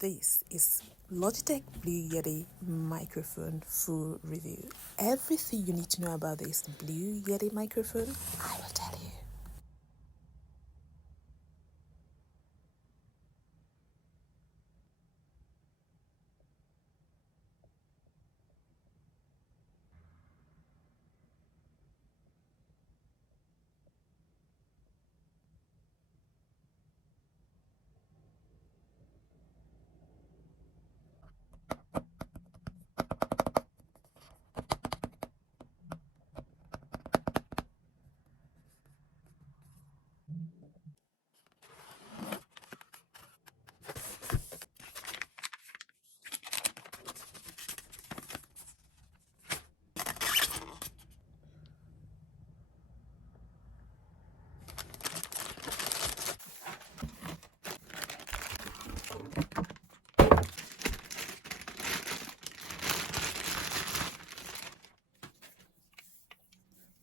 This is Logitech Blue Yeti microphone full review. Everything you need to know about this Blue Yeti microphone, I will tell you.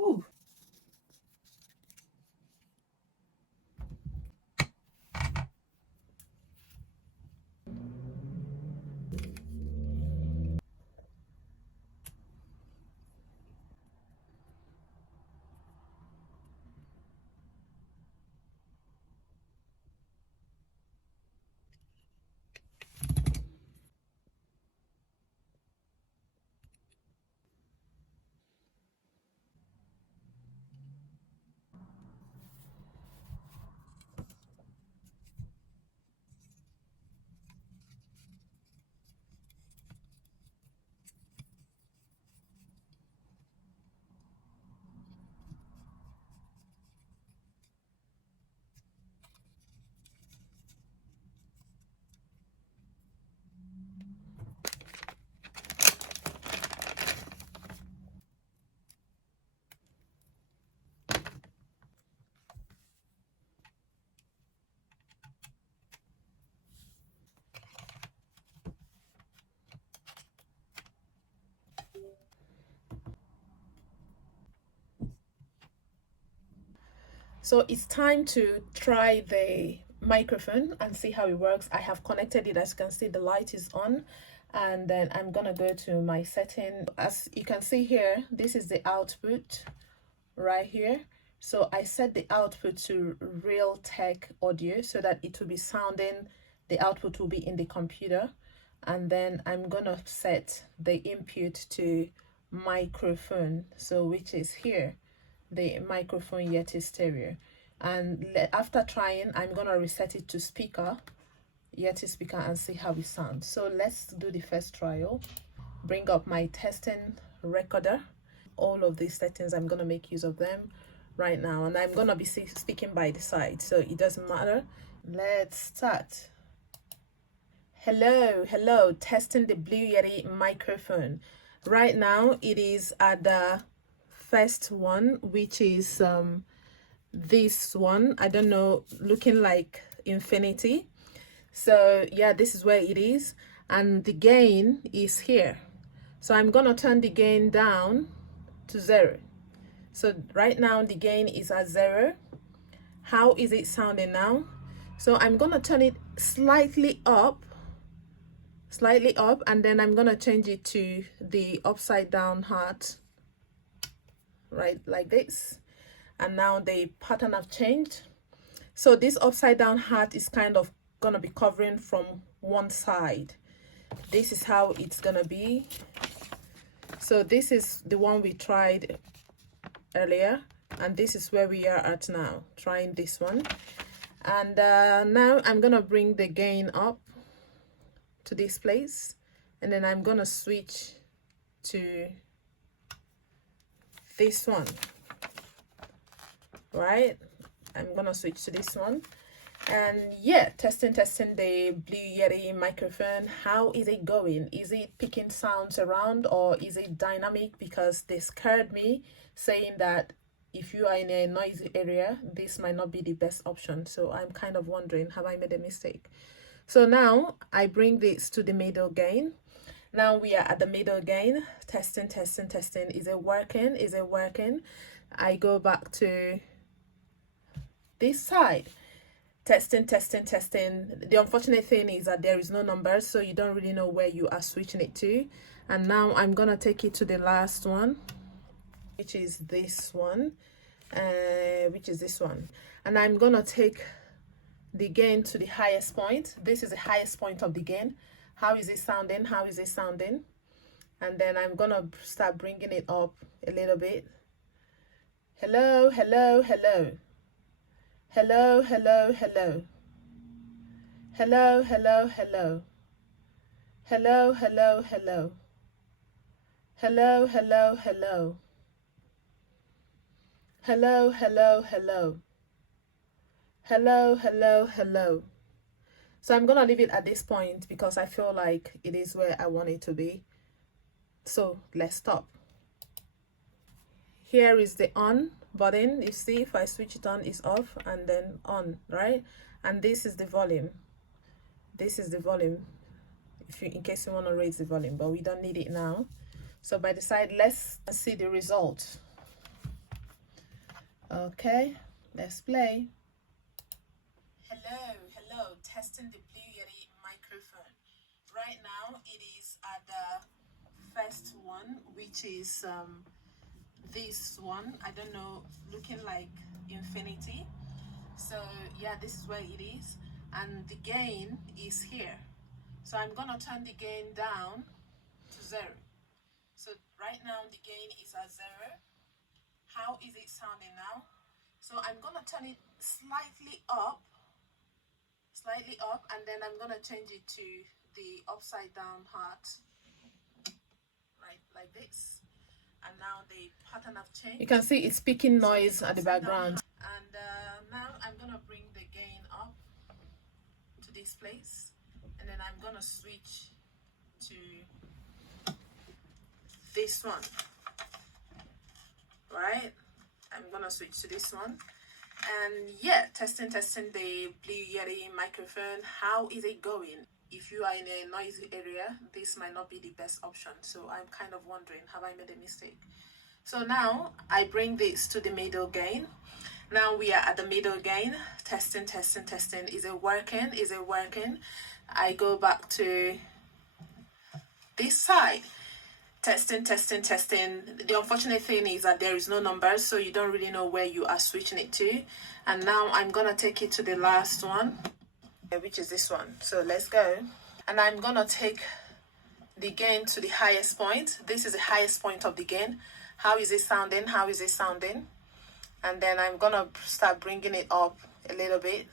Ooh. So it's time to try the microphone and see how it works. I have connected it. As you can see, the light is on, and then I'm gonna go to my setting. As you can see here, this is the output right here. So I set the output to Realtek audio so that it will be sounding, the output will be in the computer. And then I'm gonna set the input to microphone, so which is here, the microphone Yeti stereo. And after trying, I'm gonna reset it to speaker, Yeti speaker, and see how it sounds. So let's do the first trial. Bring up my testing recorder. All of these settings, I'm gonna make use of them right now, and I'm gonna be speaking by the side, so it doesn't matter. Let's start. Hello, testing the Blue Yeti microphone. Right now it is at the first one, which is this one. I don't know, looking like infinity. So yeah, this is where it is, and the gain is here. So I'm gonna turn the gain down to 0. So right now the gain is at 0. How is it sounding now? So I'm gonna turn it slightly up, and then I'm gonna change it to the upside down heart, right, like this. And now the pattern have changed. So this upside down heart is kind of gonna be covering from one side. This is how it's gonna be. So this is the one we tried earlier, and this is where we are at now, trying this one. And now I'm gonna bring the gain up to this place, and then I'm gonna switch to this one, right? I'm gonna switch to this one. And yeah, testing the Blue Yeti microphone. How is it going? Is it picking sounds around, or is it dynamic? Because they scared me, saying that if you are in a noisy area, this might not be the best option. So I'm kind of wondering, have I made a mistake? So now I bring this to the middle gain. Now we are at the middle gain. Testing. Is it working? I go back to this side. testing, testing, testing. The unfortunate thing is that there is no number, so you don't really know where you are switching it to. And now I'm gonna take it to the last one, which is this one, and I'm gonna take the gain to the highest point. This is the highest point of the gain. How is it sounding? How is it sounding? And then I'm gonna start bringing it up a little bit. Hello, hello, hello. Hello, hello, hello. Hello, hello, hello. Hello, hello, hello. Hello, hello, hello. Hello, hello, hello. Hello, hello, hello. So I'm gonna leave it at this point because I feel like it is where I want it to be. So let's stop. Here is the on button. You see, if I switch it on, it's off, and then on, right? And this is the volume. This is the volume, if you, in case you want to raise the volume, but we don't need it now. So by the side, let's see the result. Okay, let's play. Hello, hello, testing the Blue Yeti microphone. Right now it is at the first one, which is this one. I don't know, looking like infinity. So yeah, this is where it is, and the gain is here. So I'm gonna turn the gain down to 0. So right now the gain is at 0. How is it sounding now? So I'm gonna turn it slightly up, and then I'm gonna change it to the upside down heart, right, like this. And now the pattern have changed. You can see it's speaking noise at the background. And now I'm gonna bring the gain up to this place, and then I'm gonna switch to this one, right? I'm gonna switch to this one. And yeah, testing the Blue Yeti microphone. How is it going? If you are in a noisy area, this might not be the best option. So I'm kind of wondering, have I made a mistake? So now I bring this to the middle gain. Now we are at the middle gain. Testing. Is it working? Is it working? I go back to this side. Testing. The unfortunate thing is that there is no number, so you don't really know where you are switching it to. And now I'm gonna take it to the last one, which is this one. So let's go. And I'm gonna take the gain to the highest point. This is the highest point of the gain. How is it sounding? How is it sounding? And then I'm gonna start bringing it up a little bit.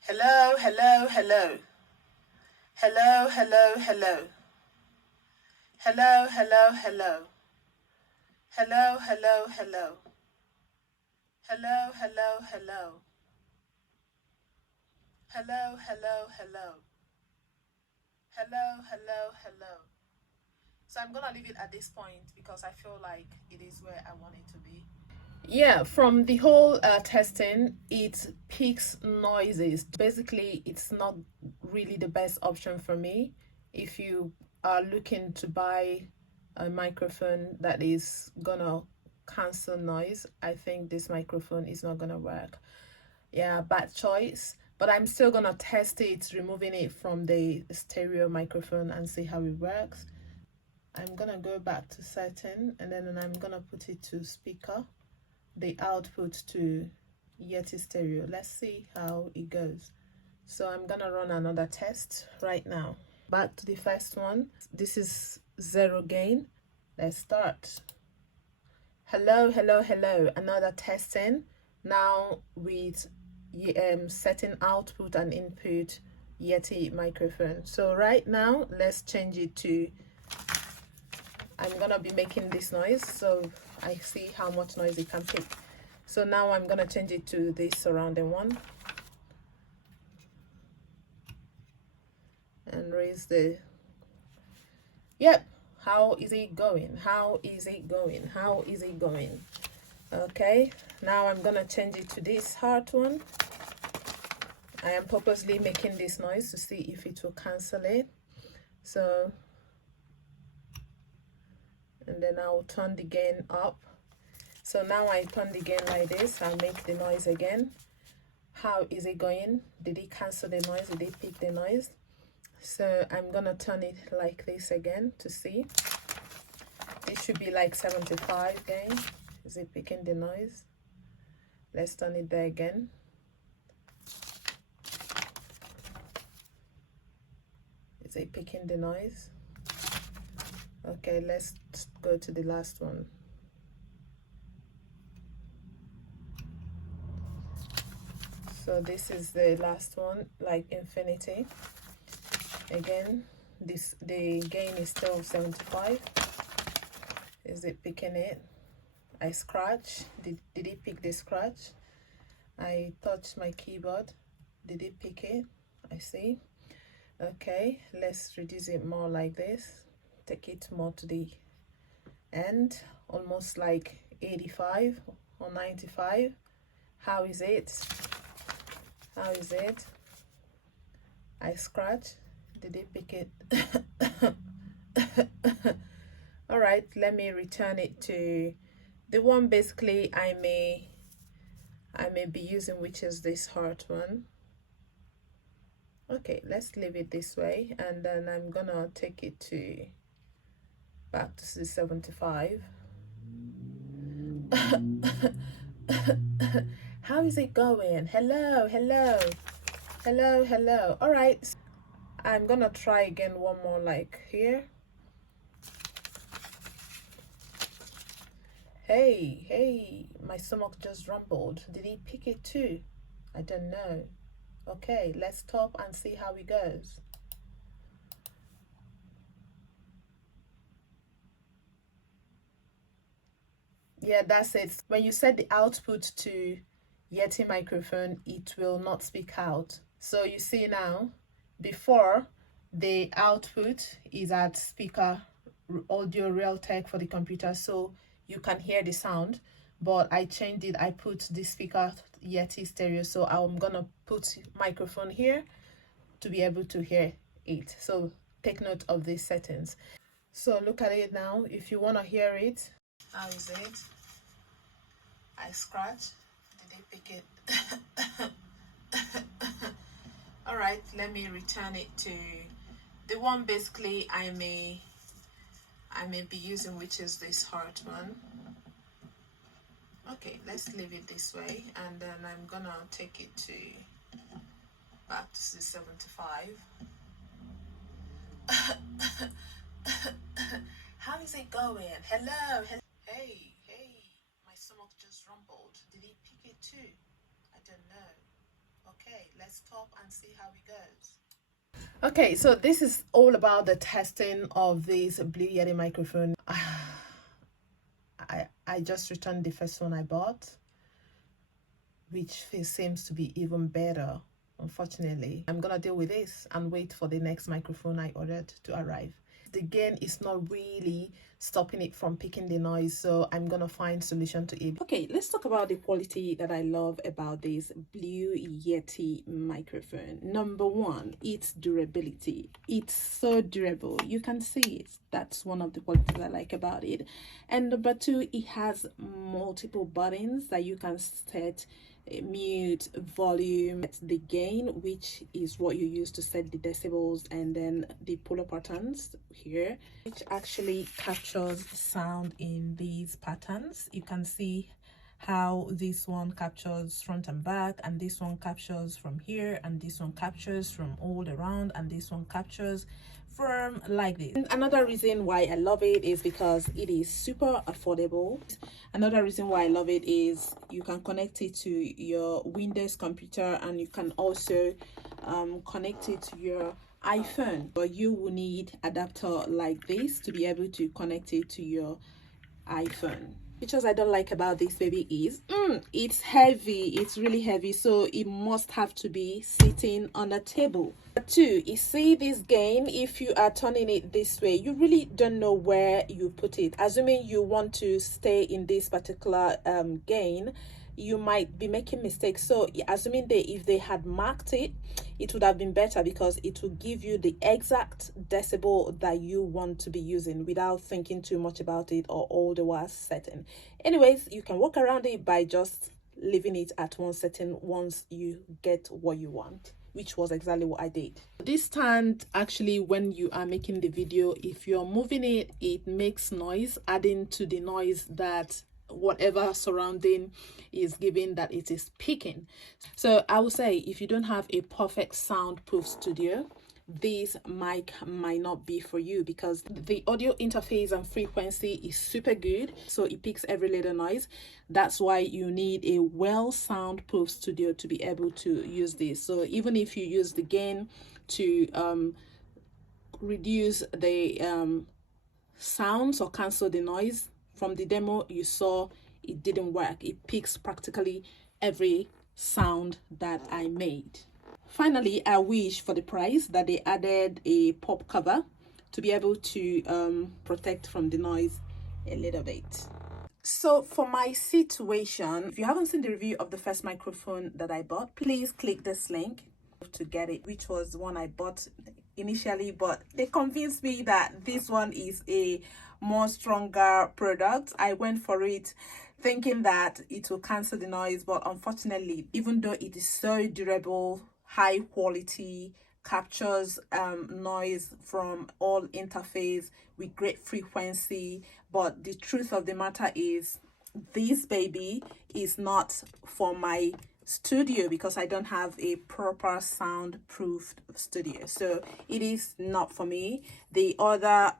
Hello, hello, hello. Hello, hello, hello. Hello, hello, hello. Hello, hello, hello. Hello, hello, hello. Hello, hello, hello. Hello, hello, hello. So I'm gonna leave it at this point because I feel like it is where I want it to be. Yeah, from the whole testing, it picks noises. Basically, it's not really the best option for me. If you are looking to buy a microphone that is gonna cancel noise, I think this microphone is not gonna work. Yeah, bad choice. But I'm still gonna test it, removing it from the stereo microphone, and see how it works. I'm gonna go back to setting, and then I'm gonna put it to speaker, the output to Yeti stereo. Let's see how it goes. So I'm gonna run another test right now. Back to the first one. This is 0 gain. Let's start. Hello, hello, hello. Another testing. Now with setting output and input Yeti microphone. So right now, let's change it to, I'm gonna be making this noise, so I see how much noise it can take. So now I'm gonna change it to this surrounding one. And raise the, yep. How is it going? How is it going? How is it going? Okay, now I'm gonna change it to this heart one. I am purposely making this noise to see if it will cancel it. So, and then I'll turn the gain up. So now I turn the gain like this. I'll make the noise again. how is it going? Did it cancel the noise? Did it pick the noise? So I'm gonna turn it like this again to see. It should be like 75 gain. Is it picking the noise? Let's turn it there again. Is it picking the noise? Okay, let's go to the last one. So this is the last one, like infinity. Again, the gain is still 75. Is it picking it? I scratch. Did it pick the scratch? I touched my keyboard. Did it pick it? I see. Okay, let's reduce it more like this. Take it more to the end, almost like 85 or 95. How is it? How is it? I scratch. Did it pick it? All right, let me return it to the one basically I may be using, which is this heart one. Okay, let's leave it this way, and then I'm gonna take it to back to the 75. How is it going? Hello, hello, hello, hello. All right, I'm gonna try again one more, like here. Hey, hey, my stomach just rumbled. Did he pick it too? I don't know. Okay, let's stop and see how it goes. Yeah, that's it. When you set the output to Yeti microphone, it will not speak out. So you see now, before the output is at speaker audio Realtek for the computer, so you can hear the sound, but I changed it. I put the speaker Yeti stereo, so I'm gonna put microphone here to be able to hear it. So take note of these settings. So look at it now. If you want to hear it, how is it? I scratch. Did they pick it? All right, let me return it to the one basically I may be using, which is this heart one. Okay, let's leave it this way, and then I'm gonna take it to back to the 75. How is it going? Hello, hello. Hey, hey, my stomach just rumbled. Did he pick it too? I don't know. Okay, let's stop and see how it goes. Okay, so this is all about the testing of this Blue Yeti microphone. I just returned the first one I bought, which seems to be even better. Unfortunately, I'm gonna deal with this and wait for the next microphone I ordered to arrive. The gain is not really stopping it from picking the noise, so I'm gonna find solution to it. Okay, let's talk about the quality that I love about this Blue Yeti microphone. Number one, its durability. It's so durable. You can see it. That's one of the qualities I like about it. And number two, it has multiple buttons that you can set mute, volume, the gain, which is what you use to set the decibels, and then the polar patterns here, which actually captures sound in these patterns. You can see how this one captures front and back, and this one captures from here, and this one captures from all around, and this one captures from like this. And another reason why I love it is because it is super affordable. Another reason why I love it is you can connect it to your Windows computer, and you can also connect it to your iPhone, but you will need adapter like this to be able to connect it to your iPhone. Features I don't like about this baby is it's heavy. It's really heavy, so it must have to be sitting on a table. Two, you see this gain, if you are turning it this way, you really don't know where you put it. Assuming you want to stay in this particular gain, you might be making mistakes. So assuming if they had marked it, it would have been better, because it will give you the exact decibel that you want to be using without thinking too much about it or all the while setting. Anyways, you can work around it by just leaving it at one setting once you get what you want, which was exactly what I did. This stand, actually, when you are making the video, if you're moving it, it makes noise, adding to the noise that whatever surrounding is giving, that it is picking. So I would say, if you don't have a perfect soundproof studio, this mic might not be for you, because the audio interface and frequency is super good, so it picks every little noise. That's why you need a well soundproof studio to be able to use this. So even if you use the gain to reduce the sounds or cancel the noise, from the demo you saw it didn't work. It picks practically every sound that I made. Finally, I wish for the price that they added a pop cover to be able to protect from the noise a little bit. So for my situation, if you haven't seen the review of the first microphone that I bought, please click this link to get it, which was one I bought initially, but they convinced me that this one is a more stronger product. I went for it thinking that it will cancel the noise, but unfortunately, even though it is so durable, high quality, captures noise from all interface with great frequency, but the truth of the matter is this baby is not for my studio, because I don't have a proper soundproof studio, so it is not for me. The other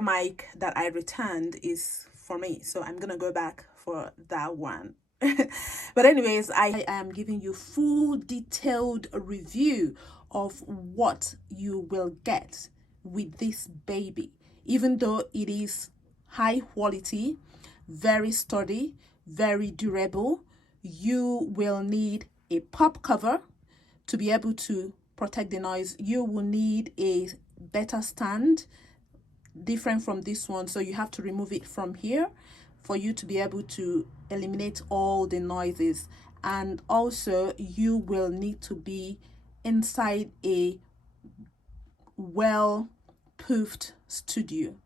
mic that I returned is for me, so I'm gonna go back for that one. But anyways, I am giving you full detailed review of what you will get with this baby. Even though it is high quality, very sturdy, very durable, you will need a pop cover to be able to protect the noise. You will need a better stand, different from this one, so you have to remove it from here for you to be able to eliminate all the noises. And also you will need to be inside a well proofed studio,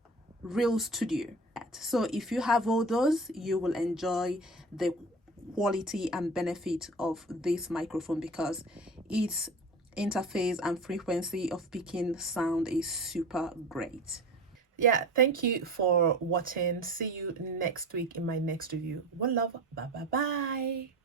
real studio. So if you have all those, you will enjoy the quality and benefit of this microphone, because its interface and frequency of picking sound is super great. Yeah, thank you for watching. See you next week in my next review. One love. Bye bye bye.